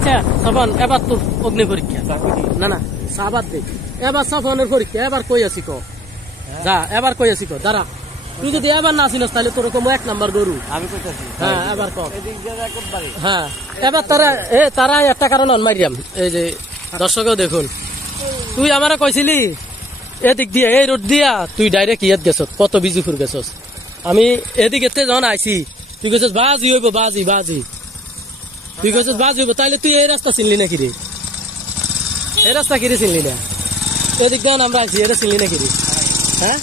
আচ্ছা সাবান এবার তোর অগ্নি পরীক্ষা না না সাবাদ দে এবার সাফনের পরীক্ষা এবার কই আছি ক যা এবার কই আছি ক দাঁড়া তুই যদি এবার না আসিস তাহলে তোর রকম 1 নাম্বার গরু আমি কইতাছি হ্যাঁ এবার ক হ্যাঁ এবার তারা একটা কারণ মারিয়াম এই যে দর্শকও দেখুন তুই আমারে কইছিলি এদিক দিয়ে এই রোড দিয়া তুই ডাইরেক্ট ইয়াত গেছ কত বিজুপুর গেছস আমি এদিকে যখন আইছি তুই গেছস বাজি হইব বাজি বাজি তুই গেছস বাজি হইব তাইলে তুই এই রাস্তা চিনলি নাকি রে এই রাস্তা কিরে চিনলি না এদিক দিয়ে আমরা আইছি এটা চিনলি নাকি রে হ্যাঁ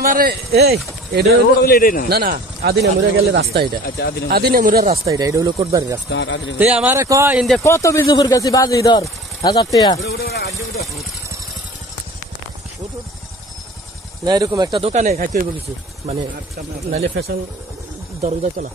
আমারে এই না না আদিনামুরা গেলে রাস্তা এটা আদিনামুরার রাস্তা এটা হলো কোটবাড়ির রাস্তা আমারে কয় ইন্ডিয়া কত বিজুপুর গেছি বাজি ধর 1000 টাকা না এরকম একটা দোকানে খাইতে হইব কিছু মানে নাইলে ফ্যাশন ধরন যাইতো না